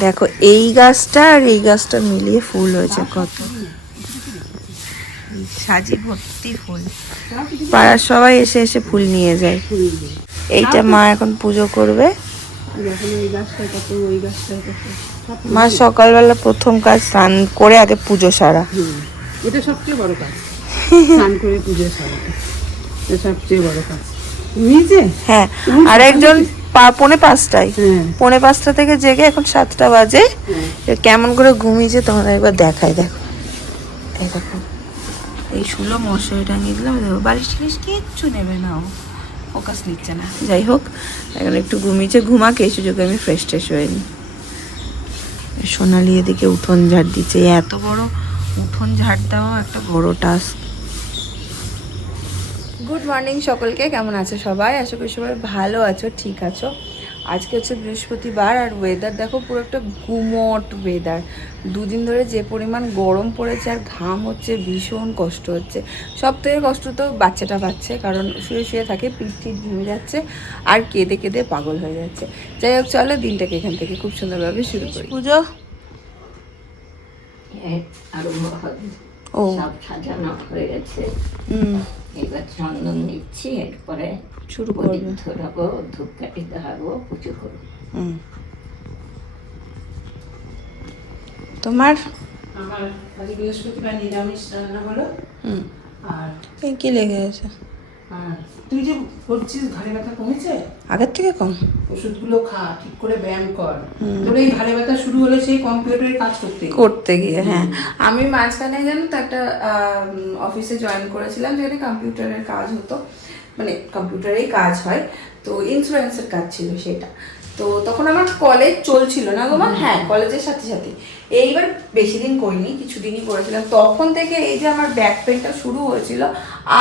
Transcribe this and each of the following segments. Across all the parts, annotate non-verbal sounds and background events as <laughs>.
দেখো এই গাছটা আর এই গাছটা মিলিয়ে ফুল হয়েছে কত। সাজি ভর্তি ফুল। পাড়ার সবাই এসে এসে ফুল নিয়ে যায়। এইটা মা এখন পুজো করবে। মা সকালবেলা প্রথম কাজ স্নান করে আগে পুজো সারা। এটা সবচেয়ে বড় কাজ। স্নান করে পুজো এটা সবচেয়ে বড় কাজ। নিয়েছে হ্যাঁ আর একজন পা- পৌনে পাঁচটায়। পৌনে পাঁচটা থেকে জেগে এখন সাতটা বাজে। কেমন করে ঘুমিয়েছে তোমাদের একবার দেখায় দেখো। এই দেখো। এই শুলো মশারি টাঙিয়ে দিলাম দেখো বালিশ টালিশ কিচ্ছু নেবে না ও। ফোকাস নিচ্ছে না। যাই হোক এখন একটু ঘুমিয়েছে ঘুমাকে এই সুযোগে আমি ফ্রেশ ট্রেশ হয়ে নিই সোনালি এদিকে উঠোন ঝাড় দিচ্ছে এত বড় উঠোন ঝাড় দেওয়া একটা বড় টাস্ক গুড মর্নিং সকলকে কেমন আছো সবাই? আশা করি সবাই ভালো আছো ঠিক আছো। আজকে হচ্ছে বৃহস্পতিবার আর ওয়েদার দেখো পুরো একটা গুমট ওয়েদার দুদিন ধরে যে পরিমাণ গরম পড়েছে আর ঘাম হচ্ছে ভীষণ কষ্ট হচ্ছে। সব থেকে কষ্ট তো বাচ্চাটা পাচ্ছে কারণ শুয়ে শুয়ে থাকে পিঠ টিঠ ঘুমে যাচ্ছে আর কেঁদে কেঁদে পাগল হয়ে যাচ্ছে। যাই হোক চলো দিনটাকে এখান থেকে খুব সুন্দরভাবে শুরু করি। পুজো? আরম্ভ ও। সব সাজানো হয়ে গেছে। হুম। এবার চন্দন দিচ্ছি এরপরে শুরু প্রদীপ ধরাবো ধূপকাঠি দেখাবো পুজো করব। হুম। তোমার? আমার আজ বৃহস্পতিবার নিরামিষ রান্না হলো। হুম। আর কি লেগে আছে? তুই যে করছিস ঘাড়ে ব্যথা কমেছে? আগের থেকে কম। ওষুধগুলো খা ঠিক করে ব্যায়াম কর। তোর এই ঘাড়ে ব্যথা শুরু হলে সেই কম্পিউটারের কাজ করতে গিয়ে। করতে গিয়ে হ্যাঁ। আমি মাঝখানে জানো তো একটা অফিসে জয়েন করেছিলাম যেখানে কম্পিউটারের কাজ হতো। মানে কম্পিউটারেই কাজ হয়। তো ইন্স্যুরেন্সের কাজ ছিল সেটা। তো তখন আমার কলেজ চলছিল না গো মা? হ্যাঁ কলেজের সাথে সাথে। এইবার বেশি দিন করিনি কিছুদিনই করেছিলাম। তখন থেকে এই যে আমার ব্যাক পেনটা শুরু হয়েছিল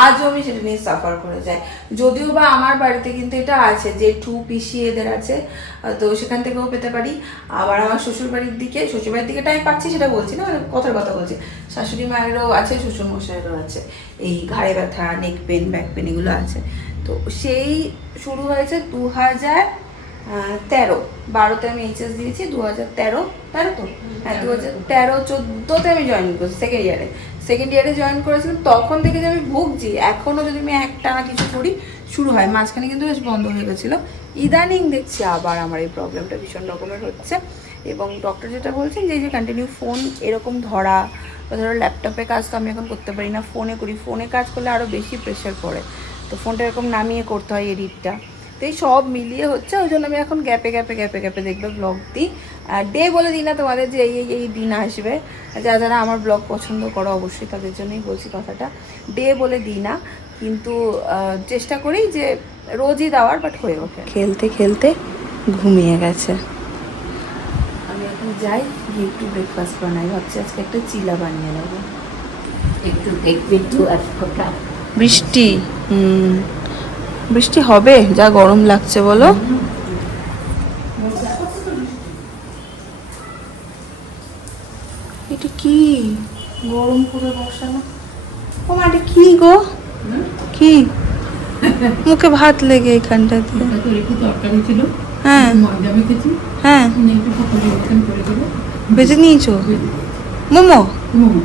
আজও আমি সেটা নিয়ে সাফার করে যাই। যদিও বা আমার বাড়িতে কিন্তু এটা আছে যে টু পিসি এদের আছে তো সেখান থেকেও পেতে পারি। আবার আমার শ্বশুর বাড়ির দিকে শ্বশুর বাড়ির দিকে টাইম পাচ্ছি সেটা বলছি না মানে কথার কথা বলছি। শাশুড়ি মায়েরও আছে শ্বশুর মশাইয়েরও আছে। এই ঘাড়ে ব্যথা নেক পেন ব্যাক পেন এগুলো আছে। তো সেই শুরু হয়েছে দু হাজার তেরো। বারোতে আমি এইচএস দিয়েছি দু হাজার তেরো তেরো তো? হ্যাঁ দু হাজার তেরো। চোদ্দোতে আমি জয়েন করেছি সেকেন্ড ইয়ারে সেকেন্ড ইয়ারে জয়েন করেছিলাম, তখন থেকে যে আমি ভুগছি এখনও যদি আমি একটানা কিছু করি, শুরু হয়। মাঝখানে কিন্তু বেশ বন্ধ হয়ে গেছিল। ইদানিং দেখছি আবার আমার এই প্রবলেমটা ভীষণ রকমের হচ্ছে। এবং ডক্টর যেটা বলছেন যে, এই যে কন্টিনিউ ফোন এরকম ধরা, বা ধরো ল্যাপটপে কাজ তো আমি এখন করতে পারি না ফোনে করি ফোনে কাজ করলে আরও বেশি প্রেশার পড়ে। তো ফোনটা এরকম নামিয়ে করতে হয় এডিটটা তো এই সব মিলিয়ে হচ্ছে, ওই জন্য আমি এখন গ্যাপে গ্যাপে গ্যাপে গ্যাপে দেখবে ব্লগ দিই। ডে বলে দিই না তোমাদের যে এই এই দিন আসবে। যারা যারা আমার ব্লগ পছন্দ করো অবশ্যই তাদের জন্যই বলছি কথাটা। ডে বলে দিই না কিন্তু চেষ্টা করি যে রোজই দেওয়ার বাট হয়ে ওঠে। খেলতে খেলতে ঘুমিয়ে গেছে। আমি এখন যাই গিয়ে একটু ব্রেকফাস্ট বানাই। ভাবছি আজকে একটা চিলা বানিয়ে নেব। একটু দেখবি দু এক ফোঁটা বৃষ্টি হুম। বৃষ্টি হবে যা গরম লাগছে বলো এটা কি গরম করে বসানো। ও মা কি গো? কি? মুখে ভাত লেগে তরকারি ছিল। হ্যাঁ। ময়দা মেখেছি। হ্যাঁ। বেজে নিয়েছো? মোমো? মোমো।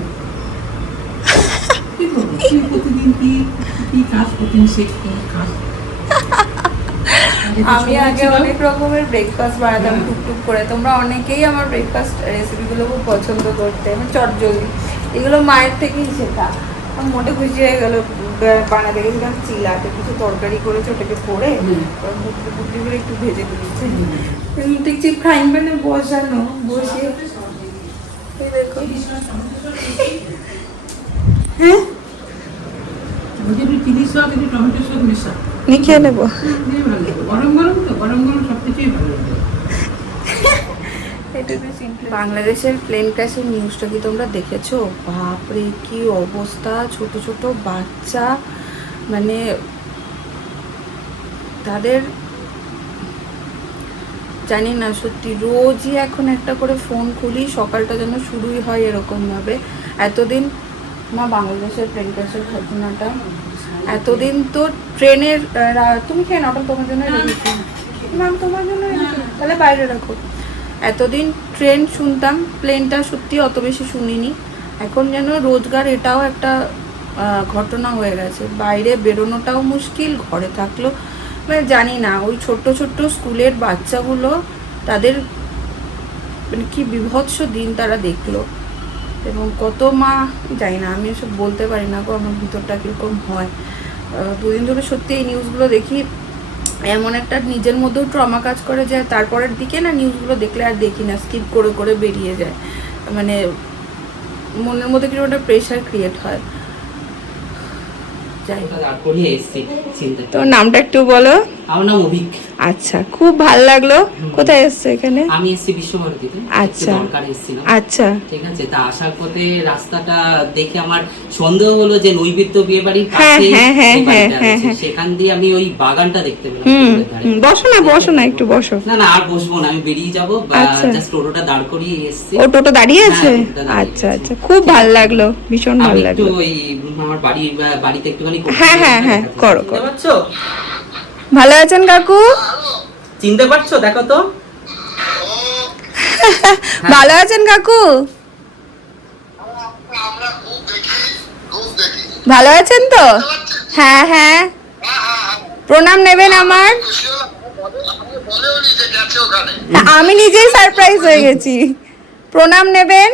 আমি আগে অনেক রকমের ব্রেকফাস্ট বানাতাম টুকটুক করে। তোমরা অনেকেই আমার ব্রেকফাস্ট রেসিপিগুলো খুব পছন্দ করতে মানে চটজলদি। এগুলো মায়ের থেকেই শেখা। মনে খুশি হয়ে গেল বানাতে গেছিলাম চিলাতে কিছু তরকারি করেছে ওটাকে করে হুম। বুদ্ধি বুদ্ধি করে একটু ভেজে দিয়েছে দেখছি ফ্রাইং প্যানে বসানো বসিয়ে হ্যাঁ? ওই যে তুই চিলি সস একটু টমেটো সস মেশা খেয়ে নেব। দিয়ে ভালো লাগে। গরম গরম তো গরম গরম সব কিছুই ভালো লাগে। বাংলাদেশের প্লেন ক্র্যাশের নিউজটা কি তোমরা দেখেছ? বাপরে কি অবস্থা! ছোট ছোট বাচ্চা মানে তাদের জানি না সত্যি রোজই এখন একটা করে ফোন খুলি সকালটা যেন শুরুই হয় এরকমভাবে। এতদিন মা বাংলাদেশের প্লেন ক্র্যাশের ঘটনাটা? এতদিন তো ট্রেনের তুমি খেয়ে নাও তোমার জন্য রেখেছি ম্যাম তোমার জন্য তাহলে বাইরে রাখো। এতদিন ট্রেন শুনতাম প্লেনটা সত্যি অত বেশি শুনিনি। এখন যেন রোজগার এটাও একটা ঘটনা হয়ে গেছে। বাইরে বেরোনোটাও মুশকিল, ঘরে থাকলেও মানে জানি না, ওই ছোট্ট ছোট্ট স্কুলের বাচ্চাগুলো, তাদের মানে কি বিভৎস দিন তারা দেখল। এবং কত মা, জানি না, আমি এসব বলতে পারি না গো, আমার ভিতরটা কীরকম হয়। দুদিন ধরে সত্যি এই নিউজগুলো দেখি এমন একটা নিজের মধ্যেও ট্রমা কাজ করে যায় তারপরের দিকে না নিউজগুলো দেখলে আর দেখি না স্কিপ করে করে বেরিয়ে যায়। মানে মনের মধ্যে কীরকম একটা প্রেশার ক্রিয়েট হয় যাই হোক। দাঁড় করিয়ে এসছি চিন্তা তো নামটা একটু বলো। আমার নাম অভিক। আচ্ছা খুব ভালো লাগল। কোথায় এসছো এখানে? আমি এসছি বিশ্বভারতীতে। আচ্ছা। দরকার এসেছিলাম আচ্ছা। ঠিক আছে তা আসার পথে রাস্তাটা দেখে আমার সন্দেহ হলো যে নৈবেদ্য বিয়ে বাড়ির আছে। সেখান দিয়ে আমি ওই বাগানটা দেখতে পেলাম বসো না বসো না একটু বসো। না না আর বসবো না আমি বেরিয়ে যাব। আচ্ছা। জাস্ট টোটোটা দাঁড় করিয়ে এসছি। ও টোটো দাঁড়িয়ে আছে? হ্যাঁ, টোটোটা দাঁড়িয়ে আচ্ছা আচ্ছা খুব ভালো লাগল ভীষণ ভালো একটু লাগল। ওই আমার বাড়ির বাড়িতে একটুখানি হ্যাঁ, হ্যাঁ, হ্যাঁ, করো, করো। ভালো আছেন কাকু? চিনতে পারছ? দেখো তো। <laughs> ভালো আছেন কাকু? আমরা খুব দেখি খুব দেখি ভালো আছেন তো? হ্যাঁ হ্যাঁ। প্রণাম নেবেন আমার। আমি নিজেই সারপ্রাইজ হয়ে গেছি। প্রণাম নেবেন।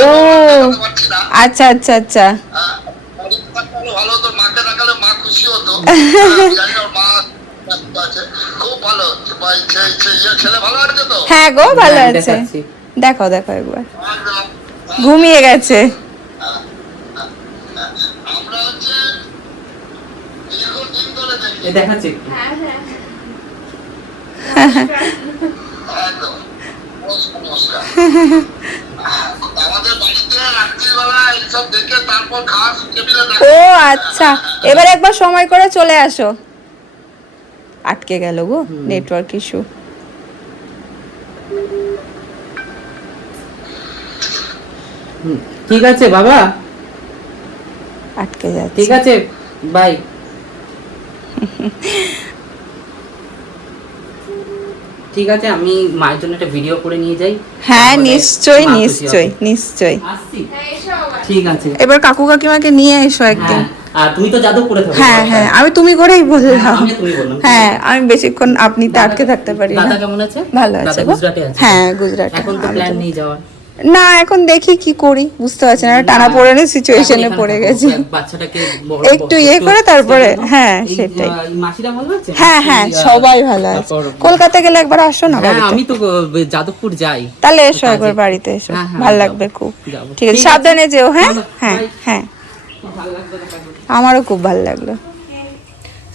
ও আচ্ছা আচ্ছা আচ্ছা। মাকে দেখালে মা খুশি হতো। <laughs> মা হ্যাঁ গো ভালো আছে। দেখো দেখো একবার। ঘুমিয়ে গেছে। দেখাচ্ছি <laughs> ও আচ্ছা। এবার একবার সময় করে চলে আসো। আটকে গেল গো নেটওয়ার্ক ইস্যু ঠিক আছে বাবা। আটকে যাচ্ছে। ঠিক আছে বাই <laughs> ঠিক আছে আমি মায়ের জন্য একটা ভিডিও করে নিয়ে যাই। হ্যাঁ নিশ্চয়ই নিশ্চয় নিশ্চয়ই নিশ্চয়ই। আসছি। ঠিক আছে। এবার কাকু কাকিমাকে নিয়ে এসো একদিন। হ্যাঁ আর তুমি তো যাদবপুরে থাকো। হ্যাঁ হ্যাঁ আমি তুমি করেই বললাম। হ্যাঁ, আমি হ্যাঁ আমি বেশিক্ষণ আপনি তো আটকে থাকতে পারি না। দাদা কেমন আছে? ভালো আছে দাদা গুজরাটে আছে। হ্যাঁ গুজরাটে এখন তো প্ল্যান নিয়ে নেই যাওয়ার। না এখন দেখি কি করি বুঝতে পারছি না টানা পড়ে সিচুয়েশনে পড়ে গেছি। বাচ্চাটাকে একটু ইয়ে করে তারপরে, হ্যাঁ, সেটাই। মাসিরা ভালো আছে হ্যাঁ হ্যাঁ সবাই ভালো আছে। কলকাতা গেলে একবার আসো না হ্যাঁ আমি তো যাদবপুর যাই। তাহলে এসো একবার বাড়িতে এসো। হ্যাঁ, হ্যাঁ, ভালো লাগবে খুব। ঠিক আছে সাবধানে যেও হ্যাঁ? হ্যাঁ হ্যাঁ? আমারও খুব ভালো লাগল।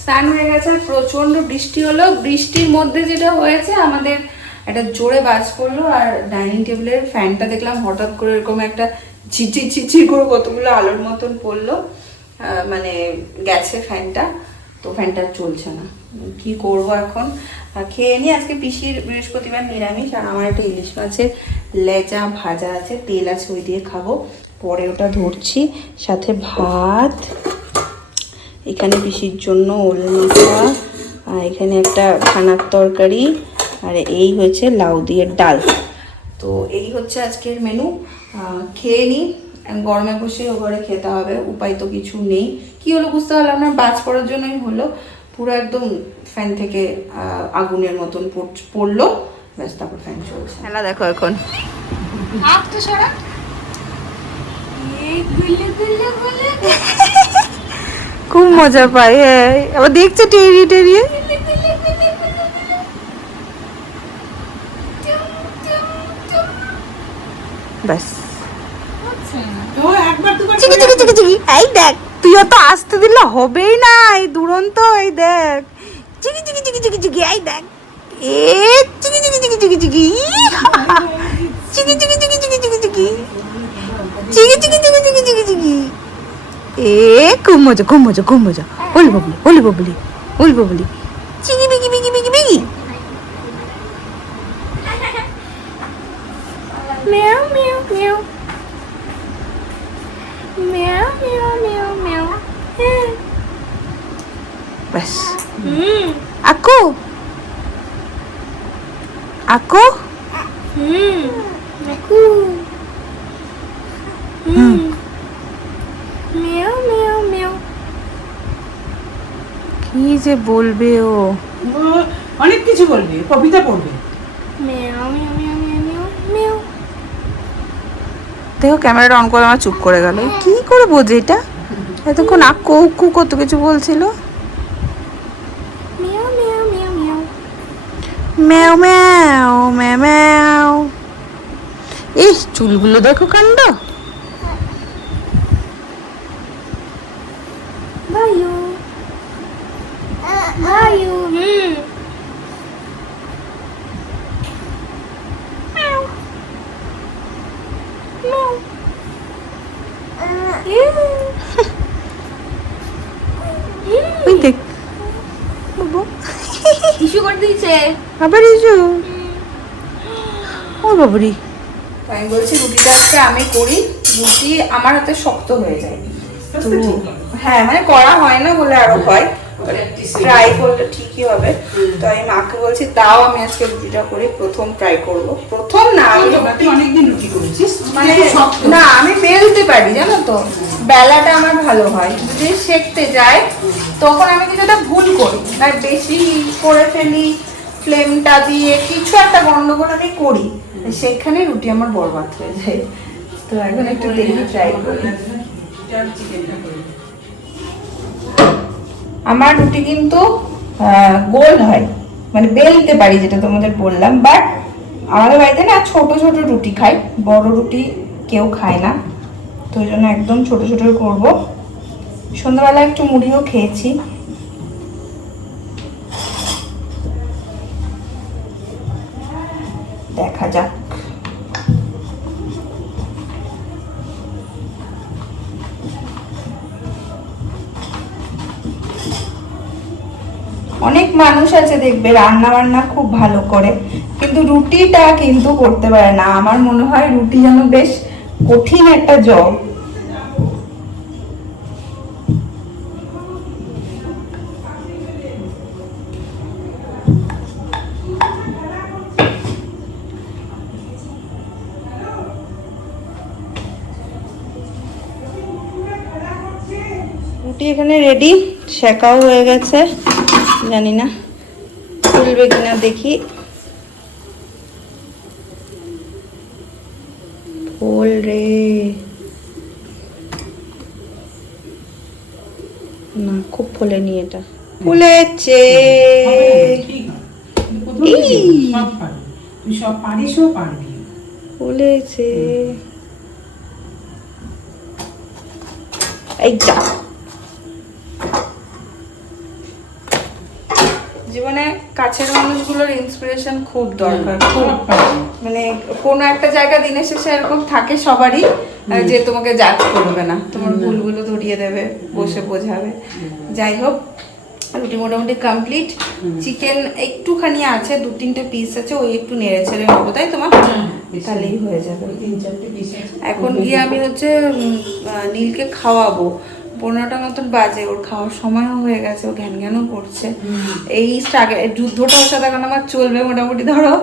স্নান হয়ে গেছে প্রচণ্ড বৃষ্টি হলো। বৃষ্টির মধ্যে যেটা হয়েছে আমাদের একটা জোরে বাজ করল আর ডাইনিং টেবিলের ফ্যানটা দেখলাম হঠাৎ করে এরকম একটা ঝিঝি ঝিঝি করে কতগুলো আলোর মতন পড়ল মানে গেছে ফ্যানটা, তো ফ্যানটা চলছে না। কি করব এখন? খেয়ে নিই আজকে পিসির বৃহস্পতিবার নিরামিষ আর আমার একটা ইলিশ মাছের লেজা ভাজা আছে, তেল আছে ওই দিয়ে খাব। পরে ওটা ধরছি, সাথে ভাত, এখানে পিসির জন্য ওল মাখা এখানে একটা খানার তরকারি আর এই হচ্ছে লাউ দিয়ে ডাল। তো এই হচ্ছে আজকের মেনু খেয়ে নিই গরমে বসে ও ঘরে খেতে হবে উপায় তো কিছু নেই। কি হলো বুঝতে পারলাম না বাজ পড়ার জন্যই হলো। পুরো একদম ফ্যান থেকে আগুনের মতন পড়- পড়ল। ব্যাস তারপর ফ্যান চলছে। খেলা দেখো এখন। খুব মজা পাই হ্যাঁ। আবার দেখছে টেরিয়ে টেরিয়ে ব্যাস ও একবার দুবার চিকি চিকি চিকি চিকি এই দেখ তুইও তো দিলে হবেই না এই দুরন্ত এই দেখ চিকি চিকি চিকি চিকি চিকি এই দেখ এ চিকি চিকি চিকি চিকি চিকি চিকি চিকি চিকি চিকি চিকি চিকি চিকি চিকি চিকি চিকি চিকি চিকি এ খুব মজা খুব মজা খুব মজা বলি বাবলি বলি বাবলি বলি বাবলি চিকি বিকি বিকি বিকি বিকি মেও মেও মেও Meow, meow, meow, meow. ব্যাস আকু আকু কি যে বলবে ও? ও অনেক কিছু বলবে কবিতা পড়বে। দেখো ক্যামেরাটা অন করে আমার চুপ করে গেল। কি করে বোঝে এটা? এতক্ষণ আকু উক্কু কত কিছু বলছিল? ম্যাও ম্যাও ম্যাও ম্যাও। ইস চুলগুলো দেখো কাণ্ড ওই দেখ বাবা ইস্যু করে দিয়েছে। আবার ইস্যু? ও বাবরি। আমি বলছি রুটিটা আজকে আমি করি রুটি আমার হাতে শক্ত হয়ে যায়। হ্যাঁ। মানে করা হয় না বলে আরও হয়। ট্রাই করলে ঠিকই হবে তো আমি মাকে বলছি তাও আমি আজকে রুটিটা করি প্রথম ট্রাই করব প্রথম না আমি অনেকদিন রুটি করেছিস মানে না আমি বেলতে পারি জানো তো বেলাটা আমার ভালো হয় যদি সেকতে যায় তখন আমি কিছুটা ভুল করি আর বেশি করে ফেলি ফ্লেমটা দিয়ে কিছু একটা গন্ডগোল আমি করি সেখানে রুটি আমার বরবাদ হয়ে যায় তো এখন একটু দেখি ট্রাই করে আমার রুটি কিন্তু গোল হয়। মানে বেলতে পারি যেটা তোমাদের বললাম বাট আমাদের বাড়িতে না ছোট ছোট রুটি খাই, বড় রুটি কেউ খায় না। তো ওই জন্য একদম ছোট ছোট করব। সন্ধ্যাবেলা একটু মুড়িও খেয়েছি। দেখা যাক। অনেক মানুষ আছে দেখবে রান্না বান্না খুব ভালো করে, কিন্তু রুটিটা কিন্তু করতে পারে না। আমার মনে হয় রুটি যেন বেশ কঠিন একটা জব রুটি এখানে রেডি শেখাও হয়ে গেছে। জানি না ফুলবে কিনা দেখি। ফুল রে। না খুব ফোলেনি এটা। ফুলেছে। এই। তুই সব পারিসও পারবি ফুলেছে এইটা জীবনে কাছের মানুষগুলোর ইন্সপিরেশন খুব দরকার। খুব মানে কোনো একটা জায়গা দিনের শেষে এরকম থাকে সবারই যে তোমাকে জাজ করবে না। তোমার ভুলগুলো ধরিয়ে দেবে বসে বোঝাবে। যাই হোক রুটি মোটামুটি কমপ্লিট চিকেন একটুখানি আছে দু তিনটে পিস আছে ওই একটু নেড়ে ছেড়ে নেব তাই তোমার তাহলেই হয়ে যাবে। পিস এখন গিয়ে আমি হচ্ছে নীলকে খাওয়াবো। পনেরোটা মতন বাজে ওর খাওয়ার সময়ও হয়ে গেছে ও ঘ্যান ঘ্যানও করছে। এই স্ট্রাগল যুদ্ধটা ওর সাথে এখন আমার চলবে মোটামুটি ধরো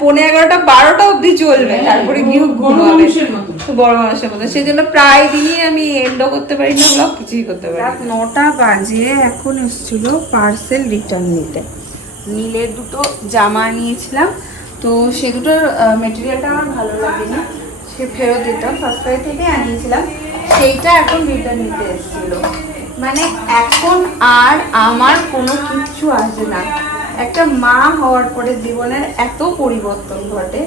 পনেরো এগারোটা বারোটা অবধি চলবে তারপরে গিয়ে বড় ঘুমাবে মানুষের মতো। বড় মানুষের মতো। সেই জন্য প্রায় দিনই আমি এন্ডও করতে পারি না ব্লগ কিছুই করতে পারি রাত নটা বাজে এখন এসেছিল পার্সেল রিটার্ন নিতে। নীলের দুটো জামা নিয়েছিলাম তো সে দুটোর মেটেরিয়ালটা আমার ভালো লাগেনি। সে ফেরত দিতাম ফার্স্ট থেকে আনিয়েছিলাম। সেইটা এখন রিটার্ন নিতে এসেছিল। মানে এখন আর আমার কোনো কিচ্ছু আসে না। একটা মা হওয়ার পরে জীবনের এত পরিবর্তন ঘটে।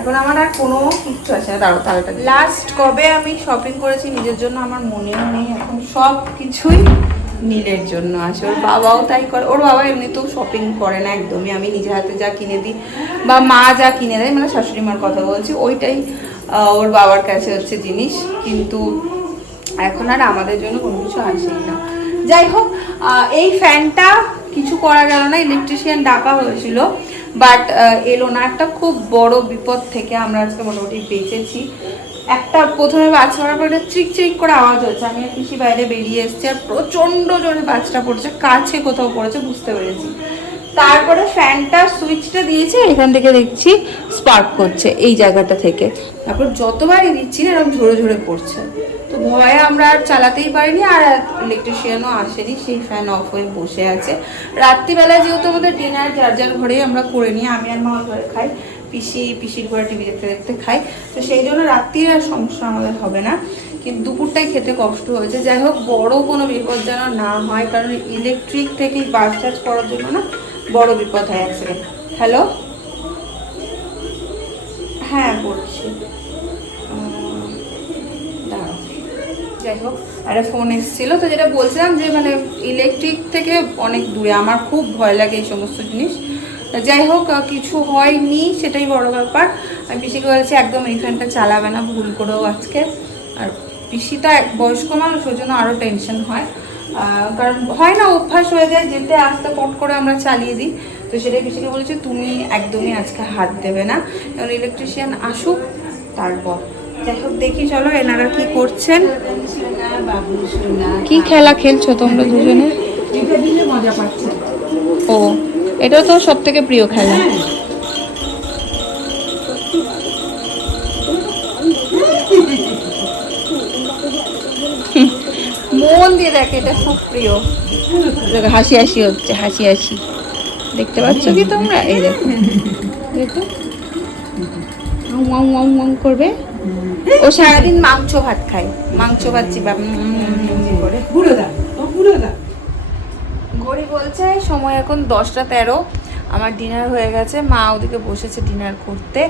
এখন আমার আর কোনো কিচ্ছু আসে না। দাঁড়ো তাহলে লাস্ট কবে আমি শপিং করেছি নিজের জন্য আমার মনেও নেই। এখন সব কিছুই নীলের জন্য আছে ওর বাবাও তাই করে। ওর বাবা এমনিতেও শপিং করে না একদমই। আমি নিজে হাতে যা কিনে দিই বা মা যা কিনে দেয় মানে শাশুড়ি মার কথা বলছি ওইটাই ওর বাবার কাছে হচ্ছে জিনিস, কিন্তু এখন আর আমাদের জন্য কোনো কিছু আসেই না। যাই হোক এই ফ্যানটা কিছু করা গেল না ইলেকট্রিশিয়ান ডাকা হয়েছিল বাট এলো না। একটা খুব বড় বিপদ থেকে আমরা আজকে মোটামুটি বেঁচেছি। একটা প্রথমে বাজ পড়ার পর চিক চিক করে আওয়াজ হচ্ছে আমি পিসি বাইরে বেরিয়ে এসেছি, আর প্রচণ্ড জোরে বাজটা পড়েছে, কাছে কোথাও পড়েছে, বুঝতে পেরেছি। তারপরে ফ্যানটা সুইচটা দিয়েছে, এখান থেকে দেখছি স্পার্ক করছে, এই জায়গাটা থেকে। তারপর যতবারই দিচ্ছি এরকম ঝরে ঝরে পড়ছে। তো ভয়ে আমরা আর চালাতেই পারিনি, আর ইলেকট্রিশিয়ানও আসেনি, সেই ফ্যান অফ হয়ে বসে আছে। রাত্রিবেলা যেহেতু আমাদের ডিনার যার যার ঘরেই আমরা করে নিই, আমি আর মা ঘরে খাই, পিসি পিসির ঘরে টিভি দেখতে দেখতে খাই। তো সেই জন্য রাত্রির আর সমস্যা আমাদের হবে না, কিন্তু দুপুরটাই খেতে কষ্ট হয়েছে। যাই হোক, বড় কোনো বিপদ যেন না হয়, কারণ ইলেকট্রিক থেকে বাস চার্জ করার জন্য না বড় বিপদ হয় সেকেন্ড হ্যালো হ্যাঁ বলছি। যাই হোক একটা ফোন এসেছিল তো যেটা বলছিলাম যে মানে ইলেকট্রিক থেকে অনেক দূরে। আমার খুব ভয় লাগে এই সমস্ত জিনিস। তা যাই হোক কিছু হয়নি, সেটাই বড় ব্যাপার। আমি পিসিকে বলেছি, একদম এই ফ্যানটা চালাবে না, ভুল করেও আজকে। আর পিসিটা এক বয়স্ক মানুষ ওই জন্য আরও টেনশন হয়। কারণ হয় না অভ্যাস হয়ে যায় যেতে আসতে পট করে আমরা চালিয়ে দিই। তো সেটাই পিসিকে বলেছে তুমি একদমই আজকে হাত দেবে না। কারণ ইলেকট্রিশিয়ান আসুক তারপর। যাই হোক দেখি চলো এনারা কি করছেন। কি খেলা খেলছো তোমরা দুজনে? মজা পাচ্ছে। ও এটা তো সব থেকে প্রিয় খেলা। দিয়ে দেখে এটা খুব প্রিয়। দেখো, হাসি হাসি হচ্ছে হাসি হাসি। দেখতে পাচ্ছ? কি তোমরা। এই দেখো। দেখো। আউ করবে। ও সারাদিন মাংস ভাত খায়। মাংস ভাত চিবা করে দাও ও পুরো দাও ঘড়ি বলছে সময় এখন দশটা তেরো। আমার ডিনার হয়ে গেছে। মা ওদিকে বসেছে ডিনার করতে।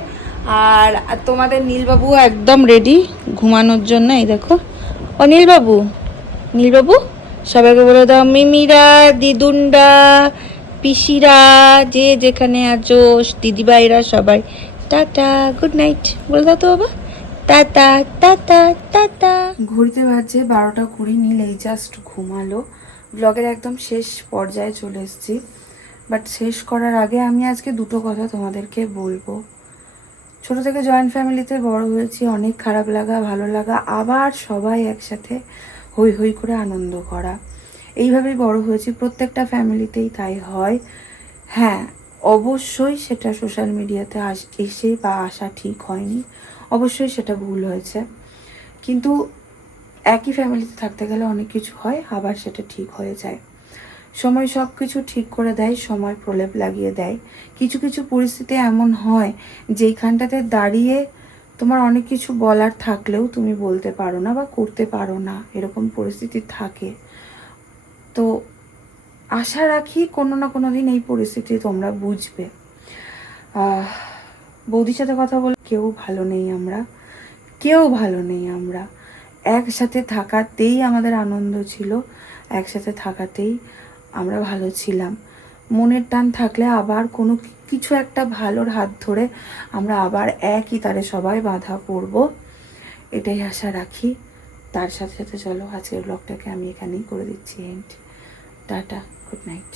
আর আর তোমাদের নীলবাবু একদম রেডি ঘুমানোর জন্য এই দেখো। ও নীলবাবু। নীলবাবু, সবাইকে বলে দাও, মিমিরা, দিদুনরা, পিসিরা, যে যেখানে আছো, দিদিভাইরা সবাই। টাটা গুড নাইট বলে দাও তো বাবা। Tata tata tata. ঘুরতে বাজছে বারোটা কুড়ি, নীল এই জাস্ট ঘুমালো। ব্লগের একদম শেষ পর্যায়ে চলে এসেছি। বাট শেষ করার আগে আমি আজকে দুটো কথা তোমাদেরকে বলব। ছোট থেকে জয়েন্ট ফ্যামিলিতে বড় হয়েছি, অনেক খারাপ লাগা, ভালো লাগা, আবার সবাই একসাথে হই হই করে আনন্দ করা। এইভাবেই বড় হয়েছি। প্রত্যেকটা ফ্যামিলিতেই তাই হয়। হ্যাঁ অবশ্যই সেটা সোশ্যাল মিডিয়াতে আস, এসে বা আসা ঠিক হয়নি। অবশ্যই সেটা ভুল হয়েছে। কিন্তু একই ফ্যামিলিতে থাকতে গেলে অনেক কিছু হয়, আবার সেটা ঠিক হয়ে যায়। সময় সব কিছু ঠিক করে দেয়, সময় প্রলেপ লাগিয়ে দেয়। কিছু কিছু পরিস্থিতি এমন হয় যেইখানটাতে দাঁড়িয়ে তোমার অনেক কিছু বলার থাকলেও তুমি বলতে পারো না বা করতে পারো না, এরকম পরিস্থিতি থাকে। তো আশা রাখি কোনো না কোনো দিন এই পরিস্থিতি তোমরা বুঝবে। বৌদির সাথে কথা বলে কেউ ভালো নেই আমরা, কেউ ভালো নেই আমরা। একসাথে থাকাতেই আমাদের আনন্দ ছিল, একসাথে থাকাতেই আমরা ভালো ছিলাম। মনের টান থাকলে আবার কোনো কিছু একটা ভালোর হাত ধরে আমরা আবার একই তারে সবাই বাধা পড়ব। এটাই আশা রাখি। তার সাথে সাথে চলো, আজকের ব্লগটাকে আমি এখানেই করে দিচ্ছি এন্ড টাটা গুড নাইট